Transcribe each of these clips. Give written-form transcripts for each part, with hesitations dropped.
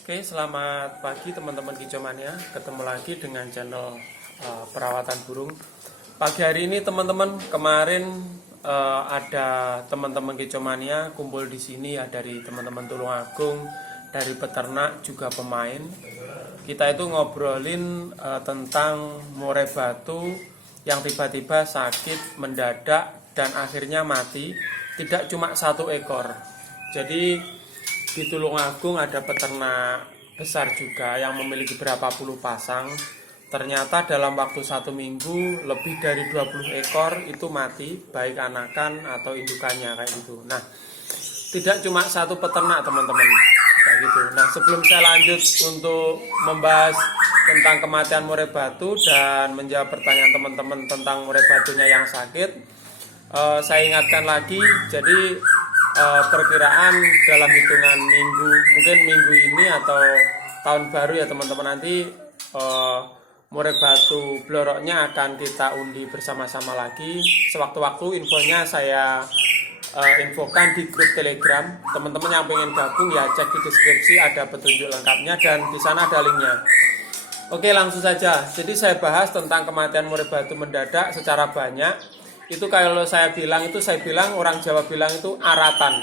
Oke, selamat pagi teman-teman Kicomania. Ketemu lagi dengan channel perawatan burung. Pagi hari ini teman-teman, kemarin ada teman-teman Kicomania kumpul di sini ya, dari teman-teman Tulungagung, dari peternak juga pemain. Kita itu ngobrolin tentang murai batu yang tiba-tiba sakit mendadak dan akhirnya mati. Tidak cuma satu ekor. Jadi di Tulungagung ada peternak besar juga yang memiliki berapa puluh pasang. Ternyata dalam waktu 1 minggu lebih dari 20 ekor itu mati, baik anakan atau indukannya kayak gitu. Nah, tidak cuma satu peternak teman-teman kayak gitu. Nah, sebelum saya lanjut untuk membahas tentang kematian murai batu dan menjawab pertanyaan teman-teman tentang murai batunya yang sakit, saya ingatkan lagi, jadi perkiraan dalam hitungan minggu, mungkin minggu ini atau tahun baru ya teman-teman, nanti murai batu bloroknya akan kita undi bersama-sama lagi. Sewaktu-waktu infonya saya infokan di grup Telegram. Teman-teman yang pengen gabung ya cek di deskripsi, ada petunjuk lengkapnya dan di sana ada linknya. Oke, langsung saja. Jadi saya bahas tentang kematian murai batu mendadak secara banyak. Itu kalau saya bilang orang Jawa bilang itu aratan.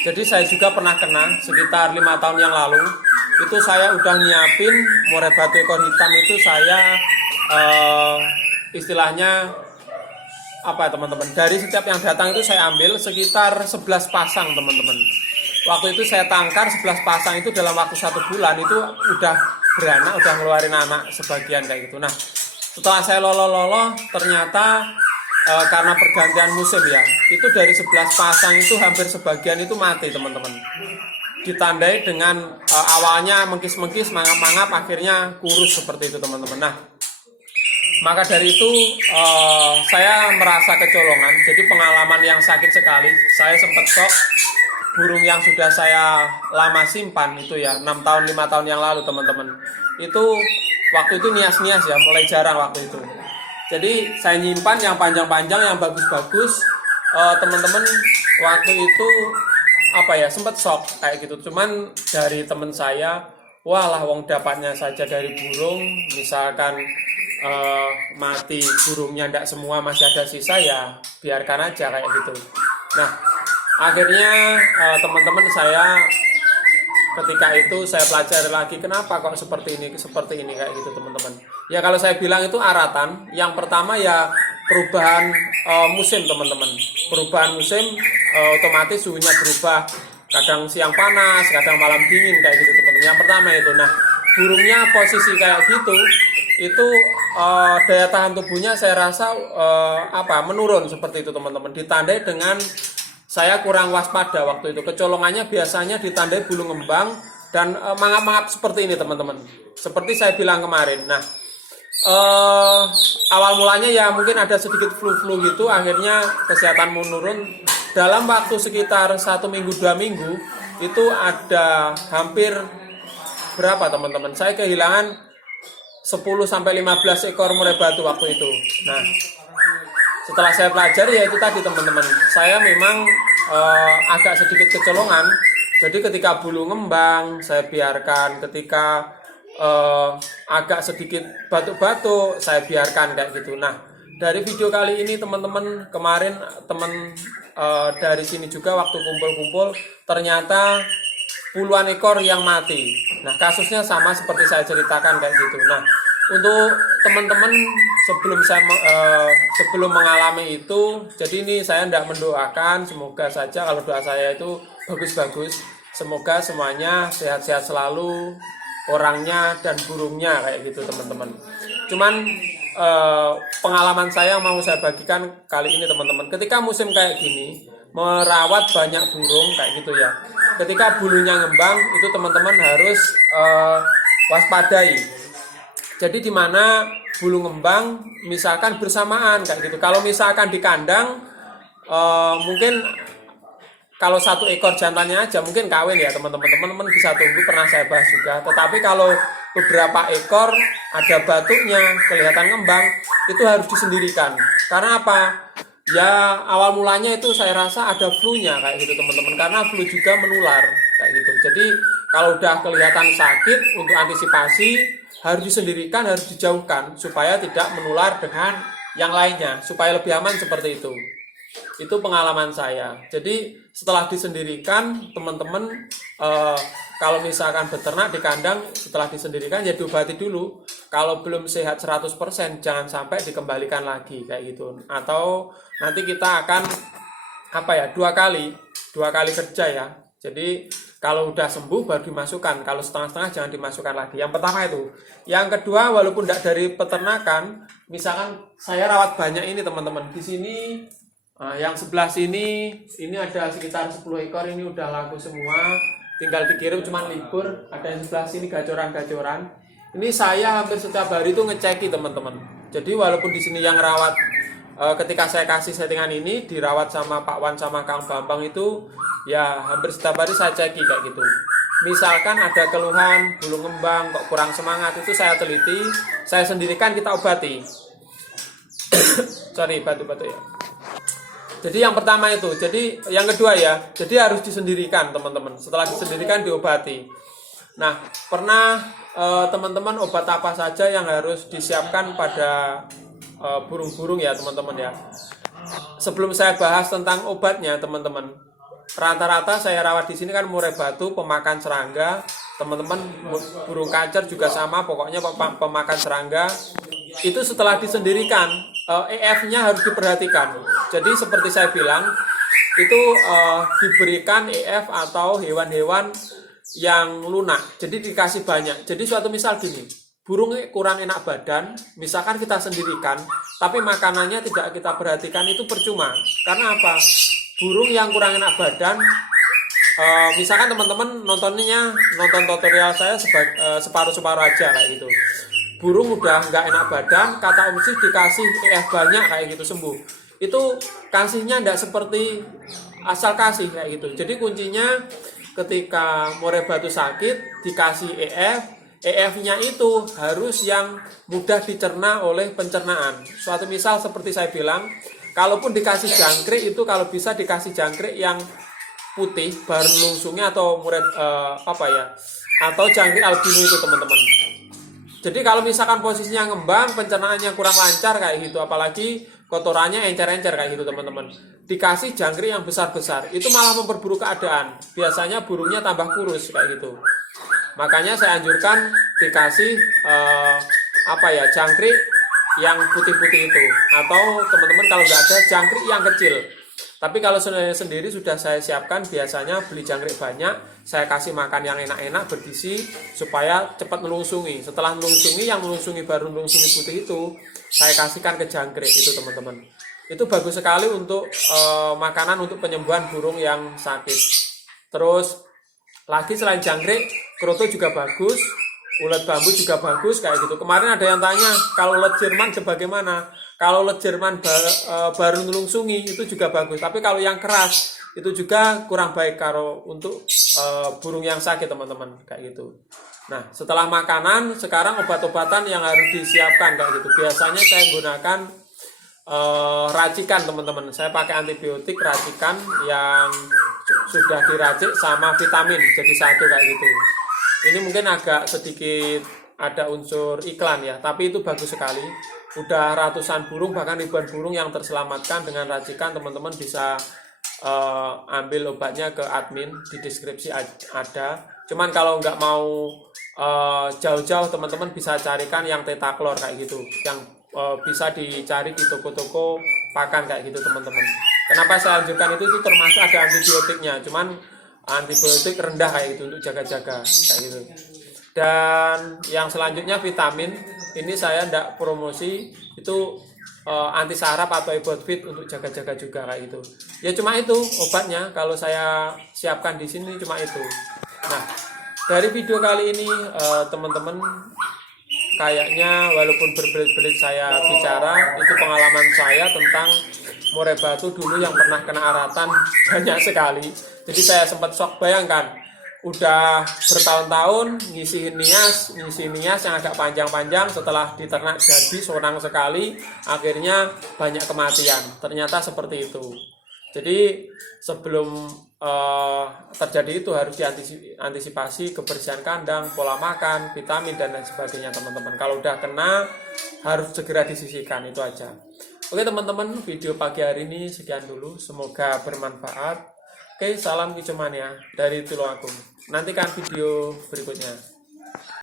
Jadi saya juga pernah kena sekitar 5 tahun yang lalu. Itu saya udah nyiapin murai batu ekor hitam, itu saya istilahnya apa teman-teman, dari setiap yang datang itu saya ambil sekitar 11 pasang teman-teman. Waktu itu saya tangkar 11 pasang itu dalam waktu 1 bulan itu udah beranak, udah ngeluarin anak sebagian kayak gitu. Nah, setelah saya lolo ternyata karena pergantian musim ya, itu dari 11 pasang itu hampir sebagian itu mati teman-teman. Ditandai dengan awalnya mengkis-mengkis, mangap-mangap, akhirnya kurus seperti itu teman-teman. Nah, maka dari itu saya merasa kecolongan. Jadi pengalaman yang sakit sekali. Saya sempat shock. Burung yang sudah saya lama simpan itu ya, 6 tahun 5 tahun yang lalu teman-teman, itu waktu itu nias-nias ya, mulai jarang waktu itu. Jadi saya nyimpan yang panjang-panjang, yang bagus-bagus. Teman-teman waktu itu apa ya, sempat shock kayak gitu. Cuman dari teman saya, walah wong dapatnya saja dari burung, misalkan mati burungnya ndak semua, masih ada sisa ya biarkan aja kayak gitu. Nah, akhirnya teman-teman saya ketika itu saya pelajari lagi kenapa kok seperti ini kayak gitu teman-teman. Ya kalau saya bilang itu aratan. Yang pertama ya perubahan musim teman-teman. Perubahan musim otomatis suhunya berubah. Kadang siang panas, kadang malam dingin kayak gitu teman-teman. Yang pertama itu. Nah, burungnya posisi kayak gitu itu daya tahan tubuhnya saya rasa menurun seperti itu teman-teman. Ditandai dengan saya kurang waspada waktu itu. Kecolongannya biasanya ditandai bulu ngembang dan mangap-mangap seperti ini teman-teman. Seperti saya bilang kemarin. Nah, awal mulanya ya mungkin ada sedikit flu-flu gitu. Akhirnya kesehatan menurun. Dalam waktu sekitar 1 minggu 2 minggu itu ada hampir berapa teman-teman? Saya kehilangan 10-15 ekor murai batu waktu itu. Nah, setelah saya pelajari ya itu tadi teman-teman, saya memang agak sedikit kecolongan. Jadi ketika bulu ngembang saya biarkan, ketika agak sedikit batuk-batuk saya biarkan kayak gitu. Nah, dari video kali ini teman-teman, kemarin teman dari sini juga waktu kumpul-kumpul ternyata puluhan ekor yang mati. Nah, kasusnya sama seperti saya ceritakan kayak gitu. Nah, untuk teman-teman sebelum mengalami itu, jadi ini saya tidak mendoakan, semoga saja kalau doa saya itu bagus-bagus, semoga semuanya sehat-sehat selalu, orangnya dan burungnya kayak gitu teman-teman. Cuman pengalaman saya mau saya bagikan kali ini teman-teman, ketika musim kayak gini merawat banyak burung kayak gitu ya, ketika bulunya ngembang itu teman-teman harus waspadai. Jadi di mana bulu ngembang misalkan bersamaan kayak gitu. Kalau misalkan di kandang mungkin kalau 1 ekor jantannya aja mungkin kawin ya teman-teman. Teman-teman bisa tunggu, pernah saya bahas juga. Tetapi kalau beberapa ekor ada batuknya, kelihatan ngembang, itu harus disendirikan. Karena apa? Ya awal mulanya itu saya rasa ada flu-nya kayak gitu teman-teman. Karena flu juga menular kayak gitu. Jadi Kalau udah kelihatan sakit, untuk antisipasi harus disendirikan, harus dijauhkan supaya tidak menular dengan yang lainnya, supaya lebih aman seperti itu. Itu pengalaman saya. Jadi setelah disendirikan, teman-teman kalau misalkan beternak di kandang, setelah disendirikan ya diobati dulu. Kalau belum sehat 100%, jangan sampai dikembalikan lagi kayak gitu. Atau nanti kita akan dua kali kerja ya. Jadi kalau udah sembuh baru dimasukkan, kalau setengah-setengah jangan dimasukkan lagi. Yang pertama itu. Yang kedua, walaupun tidak dari peternakan, misalkan saya rawat banyak ini teman-teman. Di sini yang sebelah sini ini ada sekitar 10 ekor, ini udah laku semua, tinggal dikirim, cuman libur. Ada yang sebelah sini gacoran-gacoran. Ini saya hampir setiap hari itu ngeceki teman-teman. Jadi walaupun di sini yang rawat ketika saya kasih settingan ini dirawat sama Pak Wan sama Kang Bambang itu ya hampir setiap hari saya ceki kayak gitu. Misalkan ada keluhan bulu ngembang kok kurang semangat, itu saya teliti, saya sendirikan, kita obati. Sorry, batu-batu ya. Jadi yang pertama itu, jadi yang kedua ya, jadi harus disendirikan teman-teman. Setelah disendirikan diobati. Nah, pernah teman-teman obat apa saja yang harus disiapkan pada burung-burung ya teman-teman ya. Sebelum saya bahas tentang obatnya teman-teman, rata-rata saya rawat di sini kan murai batu, pemakan serangga, teman-teman burung kacer juga sama, pokoknya pemakan serangga. Itu setelah disendirikan, EF-nya harus diperhatikan. Jadi seperti saya bilang, itu diberikan EF atau hewan-hewan yang lunak, jadi dikasih banyak. Jadi suatu misal gini, burung kurang enak badan, misalkan kita sendirikan, tapi makanannya tidak kita perhatikan, itu percuma. Karena apa? Burung yang kurang enak badan, misalkan teman-teman nonton tutorial saya separuh-separuh aja kayak gitu. Burung udah nggak enak badan, kata Om Sih dikasih EF banyak kayak gitu sembuh. Itu kasihnya nggak seperti asal kasih kayak gitu. Jadi kuncinya ketika murai batu sakit dikasih EF-nya itu harus yang mudah dicerna oleh pencernaan. Suatu misal seperti saya bilang, kalaupun dikasih jangkrik itu kalau bisa dikasih jangkrik yang putih baru lungsungnya, atau murai atau jangkrik albino itu teman-teman. Jadi kalau misalkan posisinya ngembang, pencernaannya kurang lancar kayak gitu, apalagi kotorannya encer-encer kayak gitu teman-teman, dikasih jangkrik yang besar-besar, itu malah memperburuk keadaan. Biasanya burungnya tambah kurus kayak gitu. Makanya saya anjurkan dikasih jangkrik yang putih-putih itu, atau teman-teman kalau nggak ada jangkrik yang kecil. Tapi kalau sendiri sudah saya siapkan, biasanya beli jangkrik banyak, saya kasih makan yang enak-enak bergizi supaya cepat melungsungi. Setelah melungsungi, yang melungsungi baru melungsungi putih itu, saya kasihkan ke jangkrik itu teman-teman. Itu bagus sekali untuk makanan untuk penyembuhan burung yang sakit. Terus lagi selain jangkrik, kroto juga bagus, ulet bambu juga bagus kayak gitu. Kemarin ada yang tanya, kalau ulet Jerman sebagaimana? Kalau ulet Jerman baru melungsungi itu juga bagus, tapi kalau yang keras itu juga kurang baik kalau untuk burung yang sakit teman-teman kayak gitu. Nah, setelah makanan, sekarang obat-obatan yang harus disiapkan kayak gitu. Biasanya saya gunakan racikan teman-teman. Saya pakai antibiotik racikan yang sudah diracik sama vitamin jadi satu kayak gitu. Ini mungkin agak sedikit ada unsur iklan ya, tapi itu bagus sekali. Udah ratusan burung bahkan ribuan burung yang terselamatkan dengan racikan. Teman-teman bisa ambil obatnya ke admin, di deskripsi ada. Cuman kalau nggak mau jauh-jauh, teman-teman bisa carikan yang tetaklor kayak gitu, yang bisa dicari di toko-toko pakan kayak gitu teman-teman. Kenapa saya anjurkan itu termasuk ada antibiotiknya, cuman antibiotik rendah kayak gitu untuk jaga-jaga kayak gitu. Dan yang selanjutnya vitamin, ini saya tidak promosi, itu anti saraf atau ebot fit untuk jaga-jaga juga kayak gitu. Ya cuma itu obatnya, kalau saya siapkan di sini cuma itu. Nah, dari video kali ini teman-teman, kayaknya walaupun berbelit-belit saya bicara, itu pengalaman saya tentang murai batu dulu yang pernah kena aratan banyak sekali. Jadi saya sempat shock, bayangkan udah bertahun-tahun ngisi nias yang agak panjang-panjang, setelah diternak jadi sonang sekali, akhirnya banyak kematian. Ternyata seperti itu. Jadi sebelum terjadi itu harus diantisipasi kebersihan kandang, pola makan, vitamin dan lain sebagainya teman-teman. Kalau udah kena harus segera disisihkan, itu aja. Oke teman-teman, video pagi hari ini sekian dulu, semoga bermanfaat. Oke, salam kicomania dari Tulungagung. Nantikan video berikutnya.